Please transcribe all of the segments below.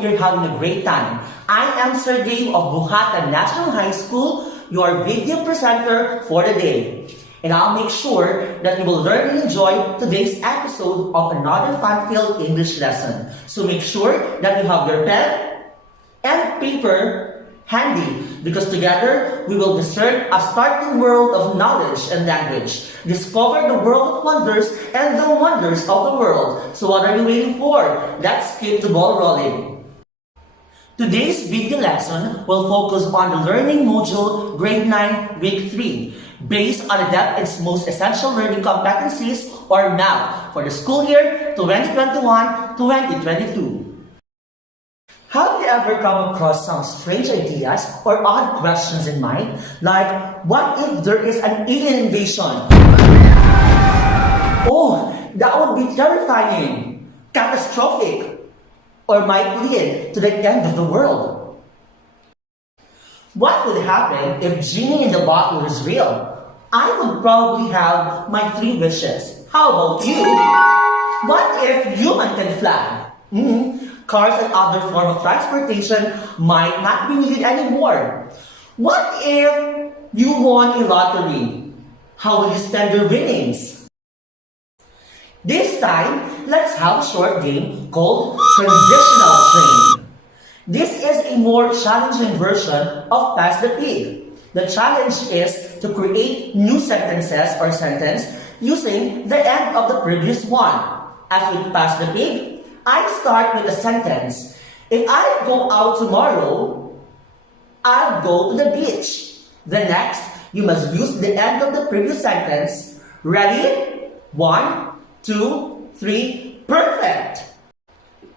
hope you're having a great time. I am Sir Dave of Buhatan National High School, your video presenter for the day. And I'll make sure that you will learn and enjoy today's episode of another fun-filled English lesson. So make sure that you have your pen and paper handy, because together we will discern a startling world of knowledge and language. Discover the world of wonders and the wonders of the world. So what are you waiting for? Let's keep the ball rolling. Today's video lesson will focus on the learning module Grade 9 Week 3, based on the depth and most essential learning competencies, or MAP, for the school year 2021-2022. Have you ever come across some strange ideas or odd questions in mind? Like, what if there is an alien invasion? Oh, that would be terrifying, catastrophic, or might lead to the end of the world. What would happen if Genie in the bottle is real? I would probably have my 3 wishes. How about you? What if human can fly? Cars and other forms of transportation might not be needed anymore. What if you won a lottery? How will you spend your winnings? This time, let's have a short game called Transitional Train. This is a more challenging version of Pass the Pig. The challenge is to create new sentences or sentence using the end of the previous one. As with Pass the Pig, I start with a sentence. If I go out tomorrow, I'll go to the beach. The next, you must use the end of the previous sentence. Ready? 1, 2, 3, perfect!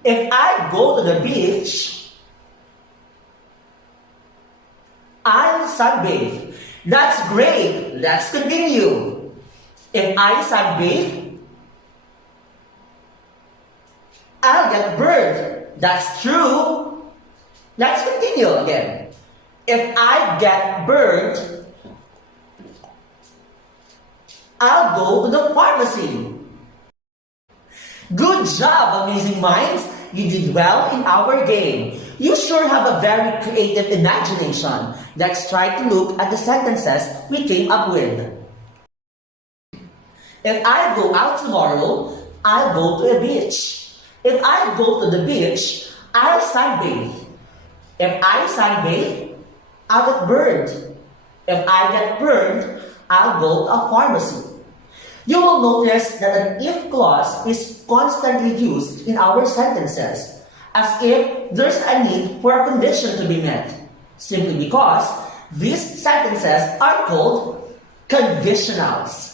If I go to the beach, I'll sunbathe. That's great! Let's continue. If I sunbathe, I'll get burned. That's true. Let's continue again. If I get burned, I'll go to the pharmacy. Good job, amazing minds. You did well in our game. You sure have a very creative imagination. Let's try to look at the sentences we came up with. If I go out tomorrow, I'll go to a beach. If I go to the beach, I'll sunbathe. If I sunbathe, I'll get burned. If I get burned, I'll go to a pharmacy. You will notice that an if clause is constantly used in our sentences, as if there's a need for a condition to be met, simply because these sentences are called conditionals.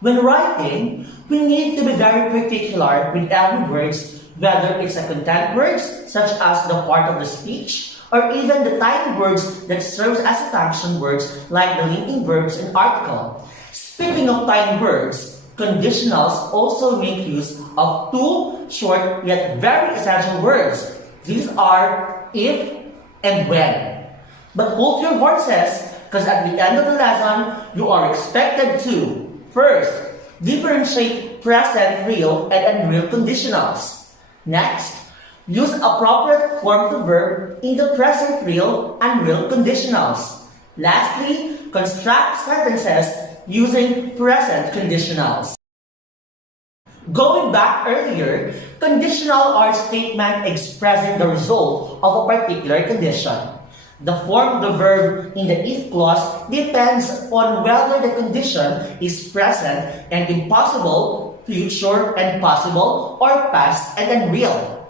When writing, we need to be very particular with every word, whether it's a content words, such as the part of the speech, or even the tiny words that serves as a function words, like the linking verbs and article. Speaking of tiny words, conditionals also make use of 2 short yet very essential words. These are if and when. But hold your horses, because at the end of the lesson, you are expected to first, differentiate present, real, and unreal conditionals. Next, use appropriate form of the verb in the present, real, and real conditionals. Lastly, construct sentences using present conditionals. Going back earlier, conditional are statements expressing the result of a particular condition. The form of the verb in the if clause depends on whether the condition is present and in possible, future and possible, or past and then real.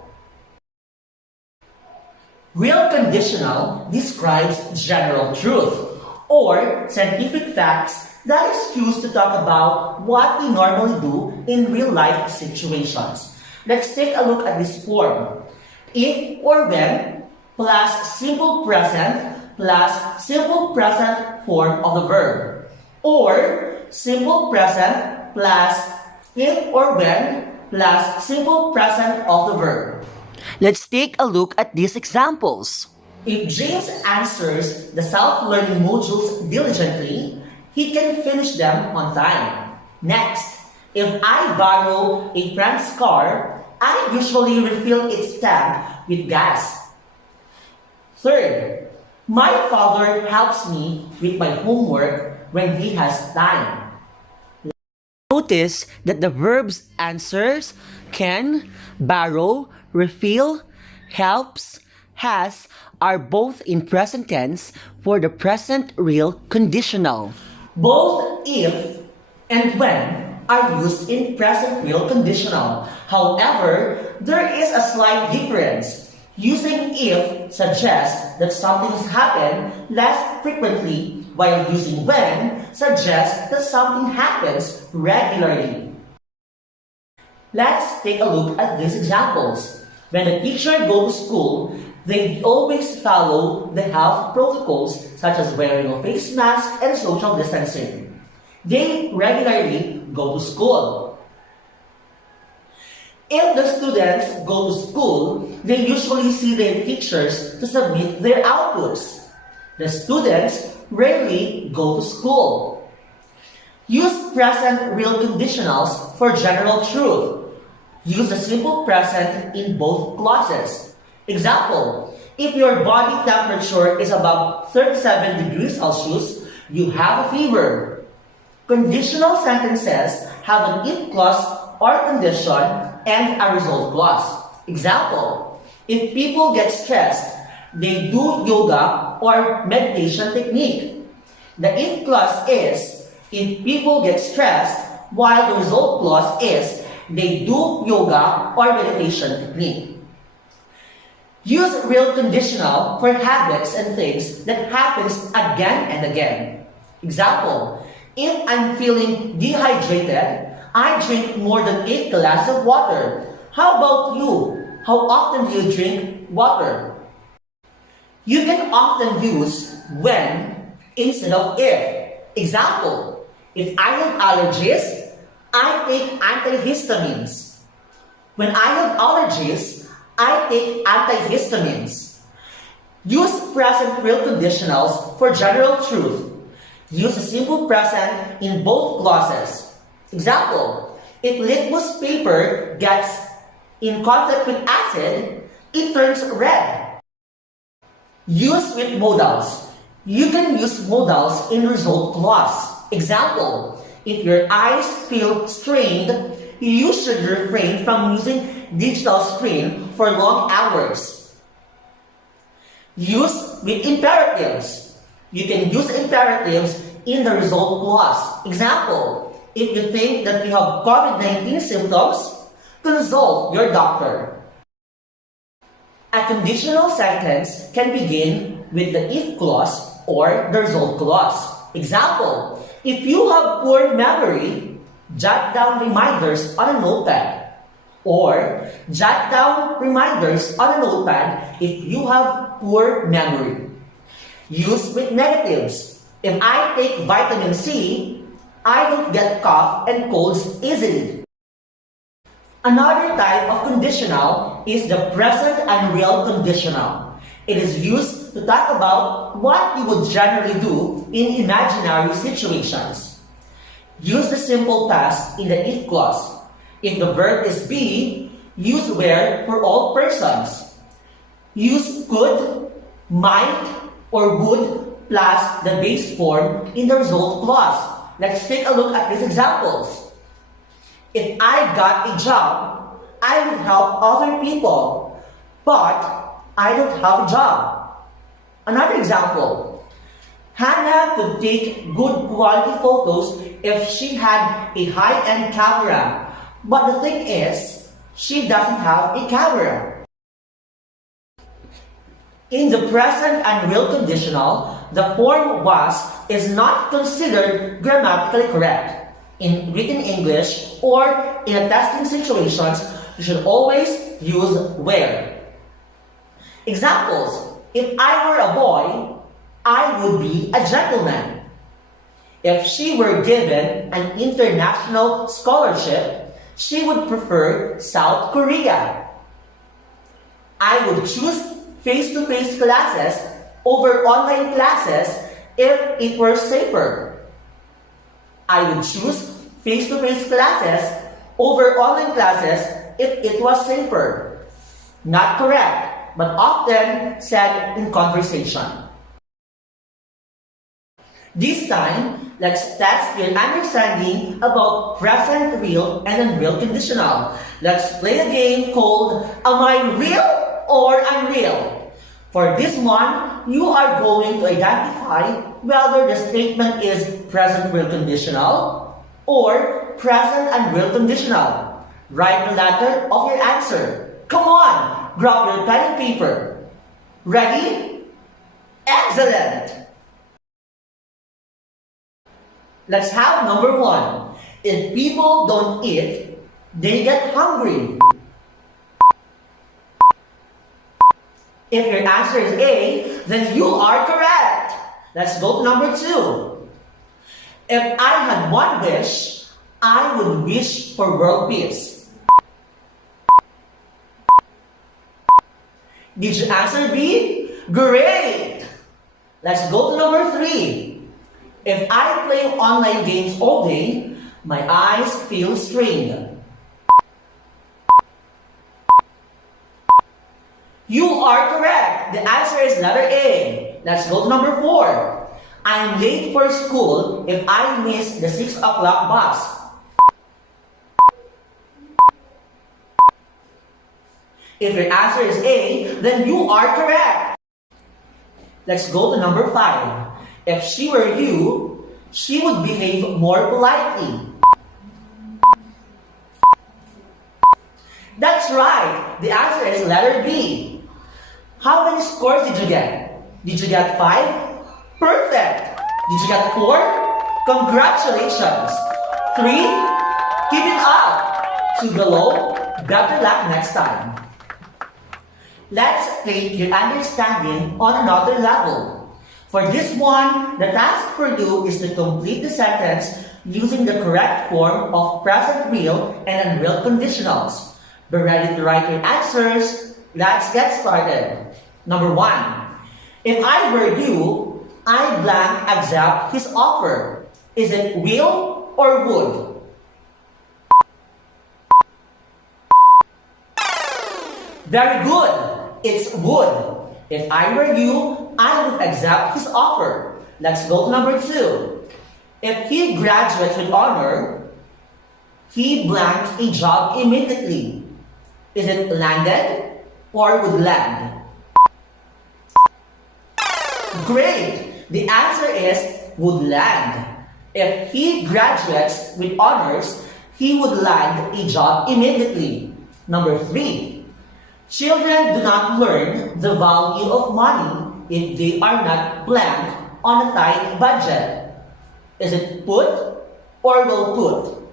Real conditional describes general truth or scientific facts that is used to talk about what we normally do in real life situations. Let's take a look at this form. If or when plus simple present plus simple present form of the verb, or simple present plus if or when plus simple present of the verb. Let's take a look at these examples. If James answers the self-learning modules diligently, he can finish them on time. Next, if I borrow a friend's car, I usually refill its tank with gas. Third, my father helps me with my homework when he has time. Notice that the verbs answers, can, borrow, refill, helps, has are both in present tense for the present real conditional. Both if and when are used in present real conditional. However, there is a slight difference. Using if suggests that something has happened less frequently, while using when suggests that something happens regularly. Let's take a look at these examples. When the teacher goes to school, they always follow the health protocols such as wearing a face mask and social distancing. They regularly go to school. If the students go to school, they usually see their teachers to submit their outputs. The students rarely go to school. Use present real conditionals for general truth. Use the simple present in both clauses. Example, if your body temperature is above 37 degrees Celsius, you have a fever. Conditional sentences have an if clause or condition and a result clause. Example, if people get stressed, they do yoga or meditation technique. The if clause is, if people get stressed, while the result clause is, they do yoga or meditation technique. Use real conditional for habits and things that happens again and again. Example, if I'm feeling dehydrated, I drink more than 8 glasses of water. How about you? How often do you drink water? You can often use when instead of if. Example, if I have allergies, I take antihistamines. When I have allergies, I take antihistamines. Use present real conditionals for general truth. Use a simple present in both clauses. Example, if litmus paper gets in contact with acid, it turns red. Use with modals. You can use modals in result clause. Example, if your eyes feel strained, you should refrain from using digital screen for long hours. Use with imperatives. You can use imperatives in the result clause. Example, if you think that you have COVID-19 symptoms, consult your doctor. A conditional sentence can begin with the if clause or the result clause. Example, if you have poor memory, jot down reminders on a notepad. Or, jot down reminders on a notepad if you have poor memory. Use with negatives. If I take vitamin C, I don't get cough and colds easily. Another type of conditional is the present and real conditional. It is used to talk about what you would generally do in imaginary situations. Use the simple past in the if clause. If the verb is be, use where for all persons. Use could, might, or would plus the base form in the result clause. Let's take a look at these examples. If I got a job, I would help other people, but I don't have a job. Another example. Hannah could take good quality photos if she had a high-end camera. But the thing is, she doesn't have a camera. In the present and real conditional, the form was is not considered grammatically correct. In written English or in a testing situations, you should always use where. Examples, if I were a boy, I would be a gentleman. If she were given an international scholarship, she would prefer South Korea. I would choose face-to-face classes over online classes if it were safer. I would choose face-to-face classes over online classes if it was safer. Not correct, but often said in conversation. This time, let's test your understanding about present real and unreal conditional. Let's play a game called Am I Real or Unreal? For this one, you are going to identify whether the statement is present real conditional or present unreal conditional. Write the letter of your answer. Come on, grab your pen and paper. Ready? Excellent! Let's have number one. If people don't eat, they get hungry. If your answer is A, then you are correct. Let's go to number two. If I had one wish, I would wish for world peace. Did you answer B? Great! Let's go to number three. If I play online games all day, my eyes feel strained. You are correct. The answer is letter A. Let's go to number four. I'm late for school if I miss the 6 o'clock bus. If your answer is A, then you are correct. Let's go to number five. If she were you, she would behave more politely. That's right. The answer is letter B. How many scores did you get? Did you get 5? Perfect. Did you get 4? Congratulations. 3? Keep it up. 2 below. Better luck next time. Let's take your understanding on another level. For this one, the task for you is to complete the sentence using the correct form of present real and unreal conditionals. Be ready to write your answers. Let's get started. Number one, if I were you, I blank accept his offer. Is it will or would? Very good. It's would. If I were you, I would accept his offer. Let's go to number two. If he graduates with honor, he blanks a job immediately. Is it landed or would land? Great! The answer is would land. If he graduates with honors, he would land a job immediately. Number three. Children do not learn the value of money if they are not planned on a tight budget. Is it put or will put?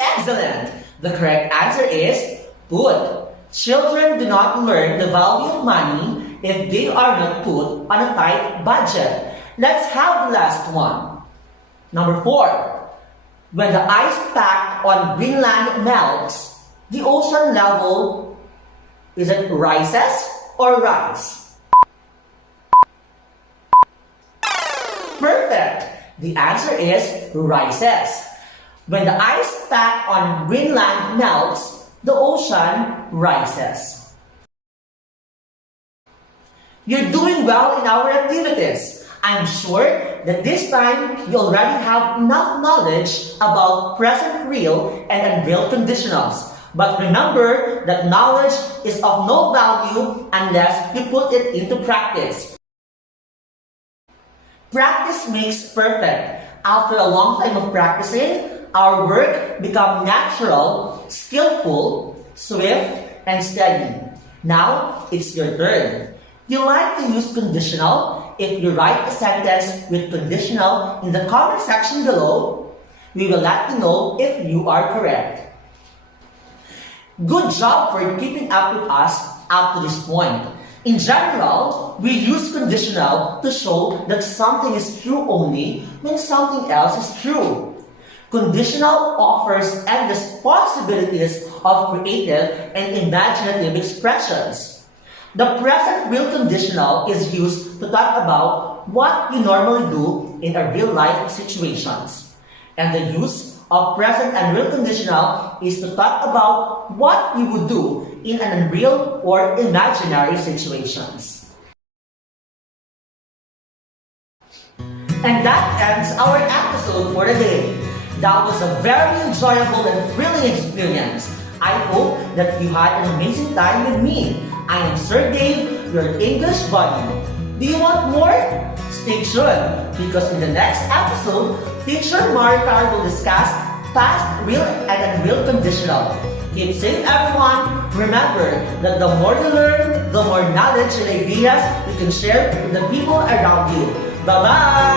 Excellent! The correct answer is put. Children do not learn the value of money if they are not put on a tight budget. Let's have the last one. Number 4. When the ice pack on Greenland melts, the ocean level, is it rises or rise? Perfect! The answer is rises. When the ice pack on Greenland melts, the ocean rises. You're doing well in our activities. I'm sure that this time you already have enough knowledge about present real and unreal conditionals. But remember that knowledge is of no value unless you put it into practice. Practice makes perfect. After a long time of practicing, our work becomes natural, skillful, swift, and steady. Now, it's your turn. You like to use conditional? If you write a sentence with conditional in the comment section below, we will let you know if you are correct. Good job for keeping up with us up to this point. In general, we use conditional to show that something is true only when something else is true. Conditional offers endless possibilities of creative and imaginative expressions. The present real conditional is used to talk about what you normally do in a real life situations. And the use of present and real conditional is to talk about what we would do in an unreal or imaginary situations. And that ends our episode for the day. That was a very enjoyable and thrilling experience. I hope that you had an amazing time with me. I am Sir Dave, your English buddy. Do you want more? Stay tuned, because in the next episode, Teacher Maricar will discuss past, real, and unreal conditional. Keep safe, everyone. Remember that the more you learn, the more knowledge and ideas you can share with the people around you. Bye-bye!